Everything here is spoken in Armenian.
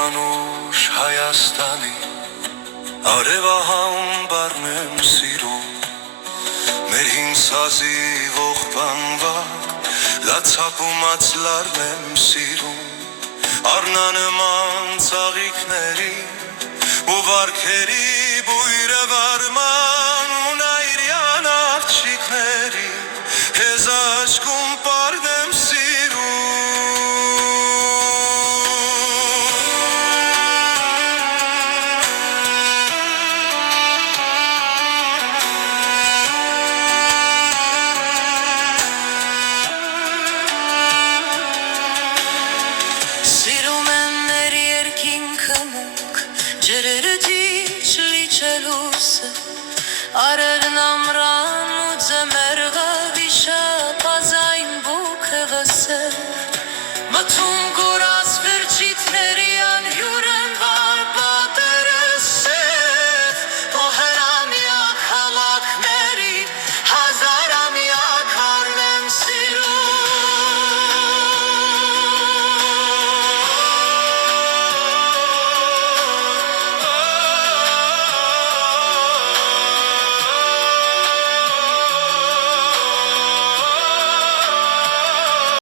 անուշ Հայաստանի արևահամբարն եմ սիրում մեր հին սազի ողբանվակ լացապումած լարն եմ սիրում առնանման ծաղիկների ու վարքերի բույրը վարման ու նայրյան աղջիկների հեզ աչքում պարն եմ Սիրում եմ մեր երկինքը մուկ ջրերը ջիջ լիչելուսը արերն ամրան ու ձմեռվա վիշապ ազայն բուքը վսել մթում